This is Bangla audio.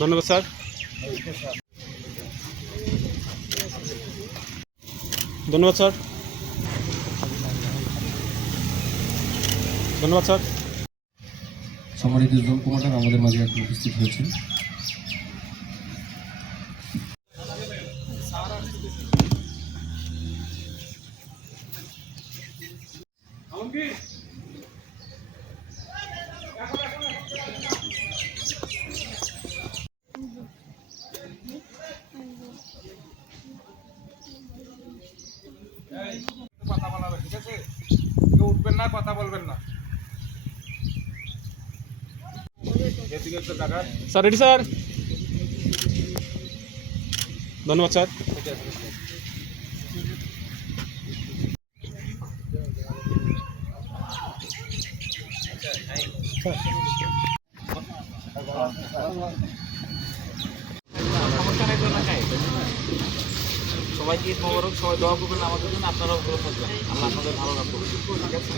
ধন্যবাদ স্যার। ধন্যবাদ স্যার। ধন্যবাদ স্যার। সম্মানিত জোন কমান্ডার আমাদের মাঝে এখন উপস্থিত হয়েছেন। কথা বলাবে, ঠিক আছে? কেউ উঠবেন না, কথা বলবেন না। এদিকে একটু টাকা। Sir ready sir. ধন্যবাদ স্যার। সবাইকে ঈদ মোবারক, সবাই দোয়া করবেন আমাদের জন্য, আপনারাও ভালো থাকবেন, আল্লাহ আপনাদের ভালো রাখবেন, ঠিক আছে?